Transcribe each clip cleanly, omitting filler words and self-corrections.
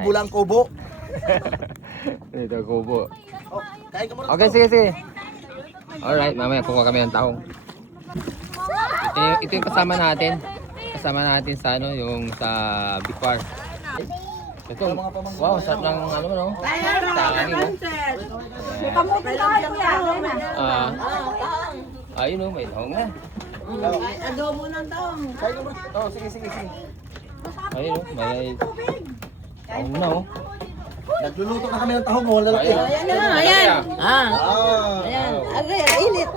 Bulang kubo. Ito, kubo. Oh, kain ka muna. Okay, sige. Alright, mamaya kukuha kami ng tahong. Ito yung kasama natin. Kasama natin sa ano, yung sa Bicpar. Ito, wow, sarap ng ano mo, no? Sa akin, no? Kamuti na kayo yan. Ayun, no, may tahong na. Adobo ng taong. Kain ka muna. Oh, sige. Ayun, no, may tahong na, oh. Nagluluto na kami ng tahong, oh, lalaki. Ayan na, ayan. Ah. Agay, init.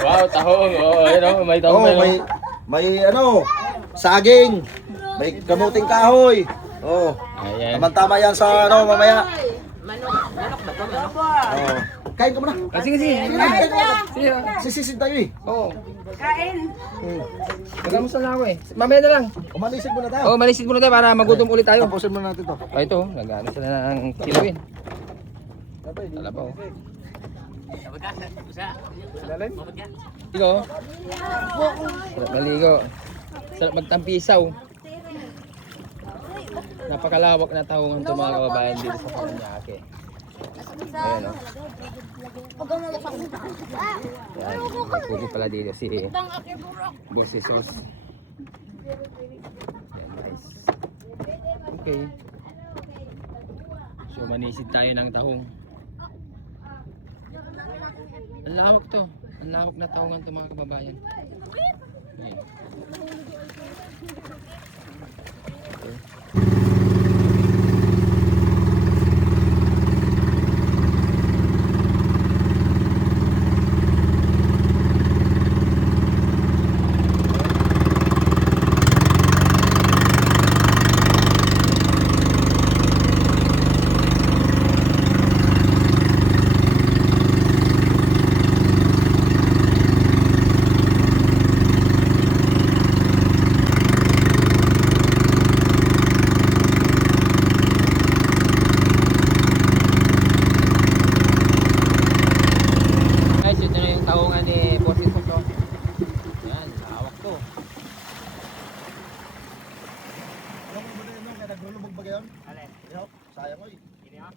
Wow, tahong. Oh, ayun, no, may tahong Oh, na, no? may ano, saging. May kamuting kahoy. Oh. Ayan. Tama yan sa ano mamaya. Manok ba ito? Manok. Oh. Kain ka muna. Sige. Sige. Sisisid tayo eh. Oo. Kain. Nagamusta na ako eh. Mamaya na lang. Umalisid muna tayo. Oh, malisit muna tayo para magutom ulit tayo. Tapusin muna natin to. Oh, ito, nag-ano sila ng kilawin. Talabaw. Ikaw? Sarap maligo. Sarap magtampisaw. Napakalawak na tahungan itong mga kababayan dito sa Paranaque. Ayan o. Ayan, nagpugi pala dito si Boss Jesus. Ayan guys. Okay. So manisid tayo ng tahong. Ang lawak to. Ang lawak na tahungan itong mga kababayan. Ayan. Okay. Guys, ito na yung tahungan ni Boss Jesus. Ayan, lawak to. Ano mo muna yun, kaya naglulubog ba gayon? Sayang oy.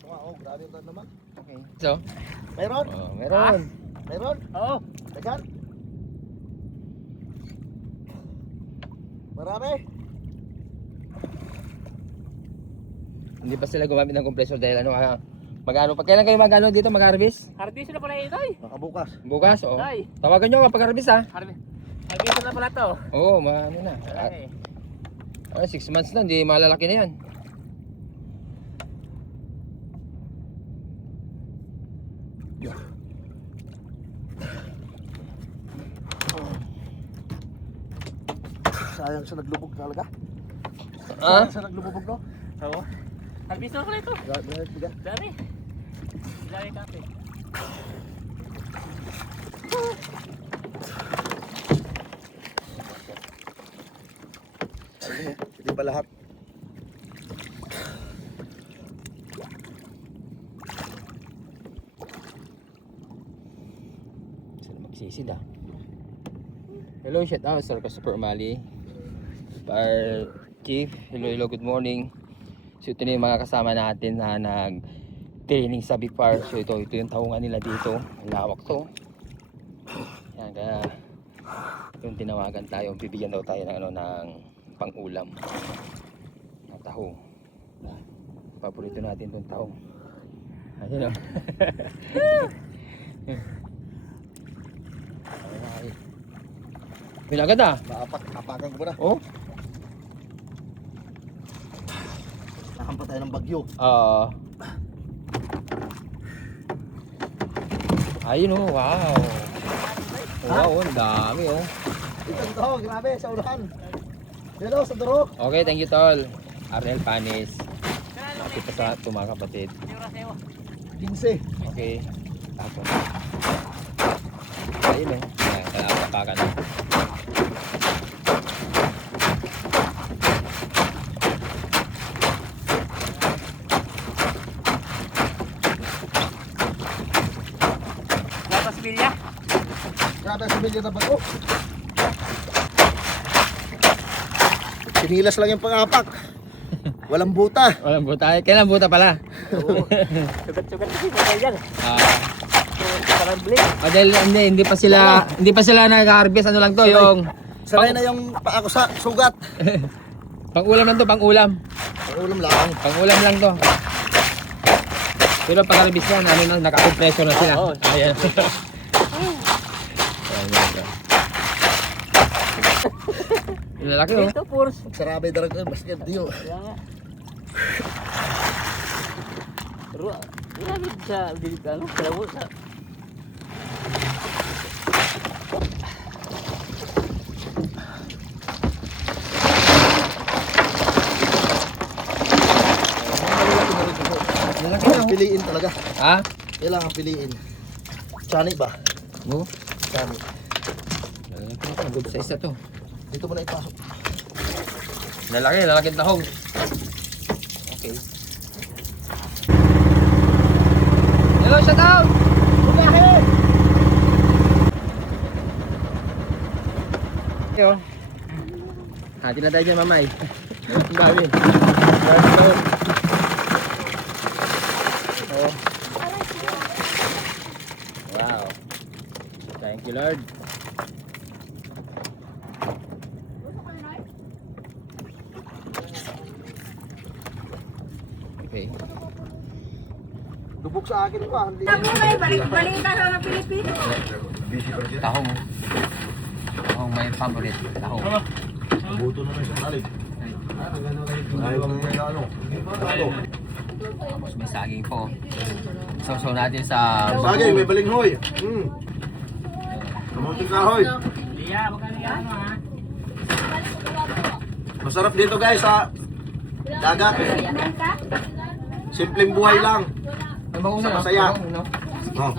Oh, grabe yung naman. Okay. So? Meron? Oh, meron. Meron? Oo. Dagan? Marami? Hindi pa sila gumamit ng compressor dahil ano mag-ano pa. Kailan kayo mag-ano dito mag-harvest? Harvest na pala ito eh. Nakabukas. Bukas, oo. Ay. Tawagan nyo kapag harvest ha. Harvest na pala to. Oo, ano na. Ay. 6 months na, hindi malalaki na yan. Sayang siya naglubog talaga. Ah? Sayang siya naglubog no? Oo. Harvest na pala ito. Bigat. Dami. Dami kape. Hindi pa lahat. Sila magsisid ah. Hello, shout out Sir Super Mali. Par Chief, hello, good morning. So ito na yung mga kasama natin na nag-training sa Bicpar. So ito yung tahungan nila dito. Ang lawak to. Yan, kaya yung tinawagan tayo, bibigyan daw tayo ng ano ng pang-ulam na tahong. Paborito natin tong tahong. Ayun o. Bilagad ah. Apakan ko muna. Oh. Nakampa tayo ng bagyo. Ayun oh, wow. Wow, ang dami oh. Ito to, grabe, sa unahan. Dito, sa duro. Okay, thank you tol. Arnel Panis. At ito sa ito mga kapatid. 15. Okay. Tapos. Ayun oh. Ayan, kalapakan na. Dapat si Bilya. Grabe sa bilyo na bago. Pinilas lang yung pangapak. Walang buta. Walang buta. Kailan buta pala? Oo. Sugat-sugat kasi patay yan. Parang blink. Dahil hindi pa sila nag-harvest, ano lang to, yung Sanay na yung paa ko sa sugat. pang-ulam lang to, pang-ulam. Ang ulam lang. Pang-ulam lang to. Pero pag-harvest yan, ano na, naka-compressor na sila. Oo. Ayan. Yung lalaki oh. Ito, puro. Sarabay darag ko yung basket diyo. Kaya nga. Pero, grabe sa dito, ano, kalabo sa... Lalaki na oh. Piliin talaga. Ha? Kailangan piliin. Chani ba? Oo. Chani. Lalaki na to, good size na to. Dito mo na ipasok. Lalaki tahong. Okay. Hello, shout out! Bukahe! Yo. Hati na tayo dyan, mamay. Ang dami. Dami tahong. Oh. Wow. Thank you, Lord. Okay. Lubog sa akin pa. Hindi. Balik-balikan sa mga Pilipino. Busy pa rin. Tahong. Tahong may favorite. Tahong. Buto na siya talig. Ayaw mo yung ano. Tapos may saging po. So natin sa Sagay, may balinghoy. Kamunting kahoy. Liya, magkano yan, ha? Masarap dito guys sa dagat. Simpleng buhay lang. May bagong Sa na, masaya. bagong, no? Oh.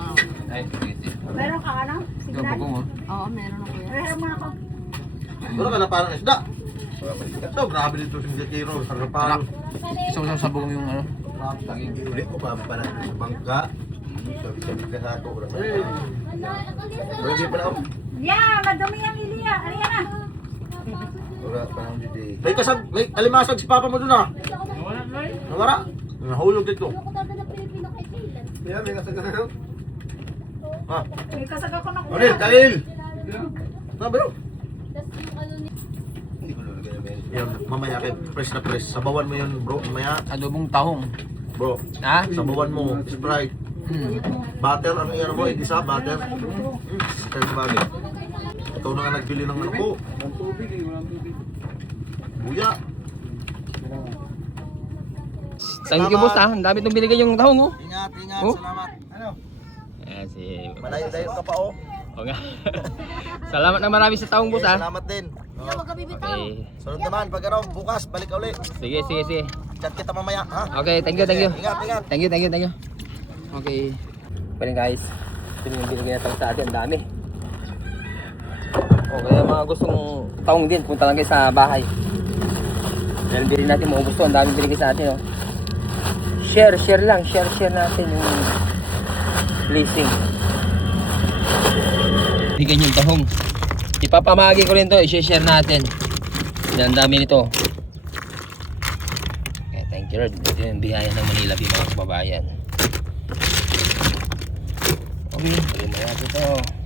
Ay, sige. Meron ka ano? Ito, Signal? bagong oh. Oo, meron ako yan. Meron mo ako. Wala ka na parang isda. Ito, grabe dito si Kiro. Sarapan. Isang sabog yung ano. Ulit ko pa para sa bangka. Sabi ka sa ako. Wala pala ako. Yeah, madumi ang Iliya. Ano yan ah? Wala pa lang dito. May alimasag si Papa mo dun ah. Wala, Loy. Nawara. Nahulog dito. Yeah, may kasag na. Ah, May kasag ako na Orel, Kail. Na bro. Yan, mamaya kay press na press. Sabawan mo yun bro, mamaya. Adobong tahong. Bro, Ha? sabawan mo, Sprite. Butter ang iyan mo, hindi sa butter. Kaya sa bagay. Ikaw na nga nagbili ng ano ko. Buya. Thank you boss ha. Ang dami itong binigay yung tahong oh. Ingat, ingat, Oh? salamat. Ano? Ayan si... Malayo-layo ka pa oh. O nga. Salamat na marami sa tahong boss Okay, ha. salamat din. Oh. Okay. Sunod naman, pag ano, bukas, balik ka ulit. Sige. Chat kita mamaya, ha? Okay, thank you. Ingat, ingat. Thank you. Okay. Pwede guys. Ito yung binigay na tahong sa atin. Ang dami. O kaya mga gustong tahong din. Punta lang kayo sa bahay. Dahil bilhin natin mga gusto. Ang dami binigay sa atin. Oh. Share lang. Share natin yung blessing. Bigyan yung tahong. Ipapamahagi ko rin to. I-share natin. Ang dami nito. Okay, thank you Lord. Ito yung biyaya ng Manila mga kababayan. Okay, bigyan mo natin ito.